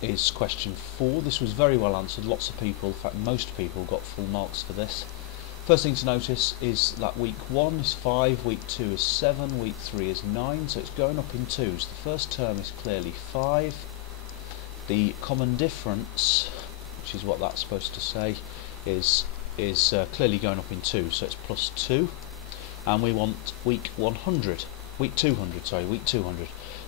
is question 4. This was very well answered. Lots of people, in fact most people, got full marks for this. First thing to notice is that week 1 is 5, week 2 is 7, week 3 is 9, so it's going up in 2s. The first term is clearly 5. The common difference, which is what that's supposed to say, is clearly going up in 2, so it's plus 2. And we want week 200.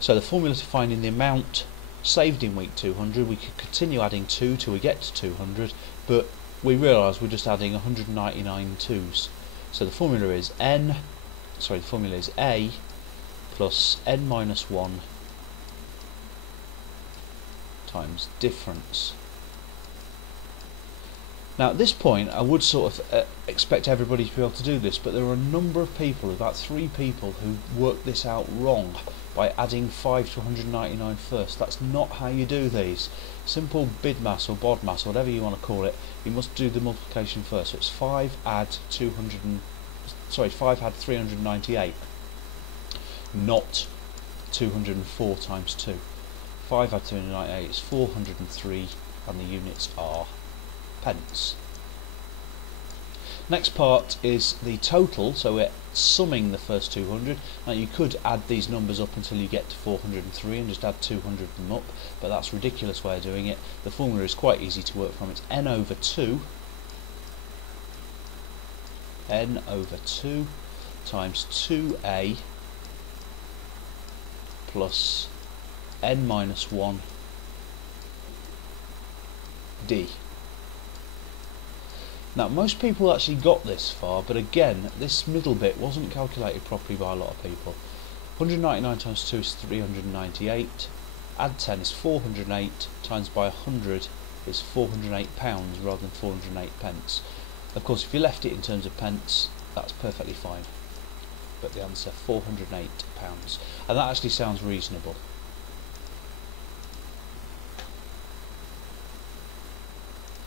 So the formula to finding the amount saved in week 200, we could continue adding 2 till we get to 200, but we realise we're just adding 199 2's. So the formula is A plus n minus 1 times difference. Now at this point I would sort of expect everybody to be able to do this, but there are a number of people, about 3 people, who worked this out wrong by adding 5 to 199 first. That's not how you do these. Simple BIDMAS or BODMAS, whatever you want to call it, you must do the multiplication first. So it's 5 add 398, not 204 times 2. 5 add 298 is 403, and the units are pence. Next part is the total, so we're summing the first 200. Now you could add these numbers up until you get to 403 and just add 200 of them up, but that's a ridiculous way of doing it. The formula is quite easy to work from. It's n over 2 times 2a plus n minus 1 d. Now most people actually got this far, but again this middle bit wasn't calculated properly by a lot of people. 199 times 2 is 398, add 10 is 408, times by 100 is 408 pounds rather than 408 pence. Of course if you left it in terms of pence, that's perfectly fine, but the answer 408 pounds, and that actually sounds reasonable.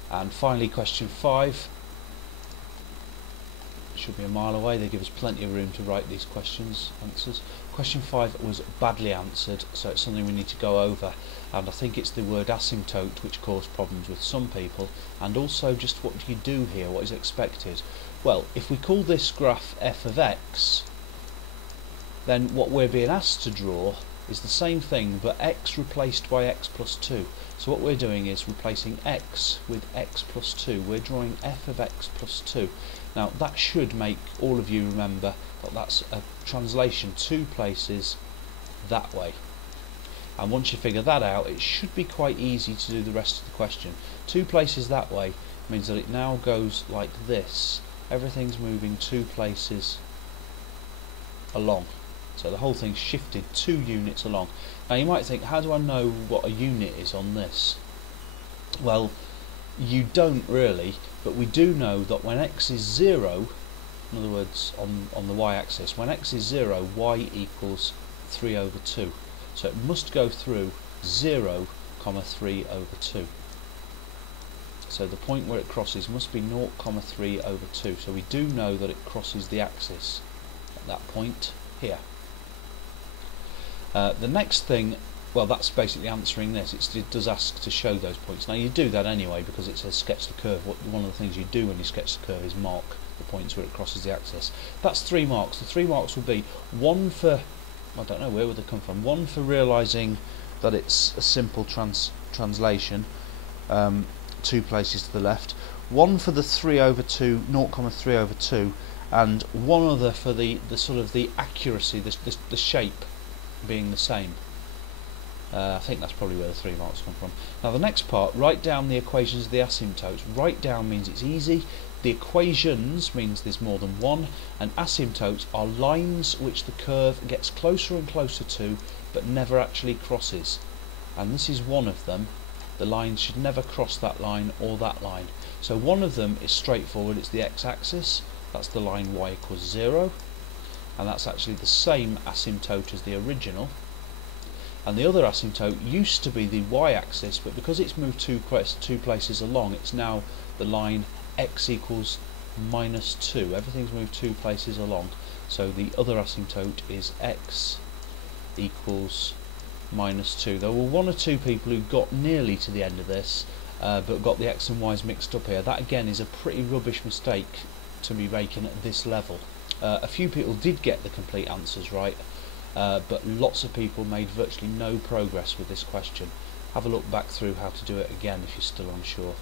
And finally question 5, should be a mile away, they give us plenty of room to write these answers. Question 5 was badly answered, so it's something we need to go over, and I think it's the word asymptote which caused problems with some people, and also just what do you do here, what is expected. Well, if we call this graph f of x, then what we're being asked to draw is the same thing, but x replaced by x plus 2. So what we're doing is replacing x with x plus 2. We're drawing f of x plus 2. Now that should make all of you remember that that's a translation 2 places that way. And once you figure that out, it should be quite easy to do the rest of the question. 2 places that way means that it now goes like this. Everything's moving 2 places along. So the whole thing's shifted 2 units along. Now you might think, how do I know what a unit is on this? Well, you don't really, but we do know that when x is 0, in other words on the y-axis, when x is 0, y equals 3 over 2. So it must go through 0, 3 over 2. So the point where it crosses must be 0, 3 over 2. So we do know that it crosses the axis at that point here. The next thing, well, that's basically answering this. It does ask to show those points. Now you do that anyway because it says sketch the curve. One of the things you do when you sketch the curve is mark the points where it crosses the axis. That's 3 marks. The 3 marks will be 1 for, I don't know, where would they come from? 1 for realising that it's a simple translation, 2 places to the left. 1 for the 3 over 2, 0,3 over 2, and 1 other for the sort of the accuracy, the shape being the same. I think that's probably where the 3 marks come from. Now the next part, write down the equations of the asymptotes. Write down means it's easy, the equations means there's more than one, and asymptotes are lines which the curve gets closer and closer to but never actually crosses. And this is one of them. The line should never cross that line or that line. So one of them is straightforward, it's the x-axis, that's the line y equals 0. And that's actually the same asymptote as the original. And the other asymptote used to be the y-axis, but because it's moved 2 places along, it's now the line x equals minus 2. Everything's moved 2 places along, so the other asymptote is x equals minus 2. There were one or two people who got nearly to the end of this, but got the x and y's mixed up here. That again is a pretty rubbish mistake to be making at this level. A few people did get the complete answers right, but lots of people made virtually no progress with this question. Have a look back through how to do it again if you're still unsure.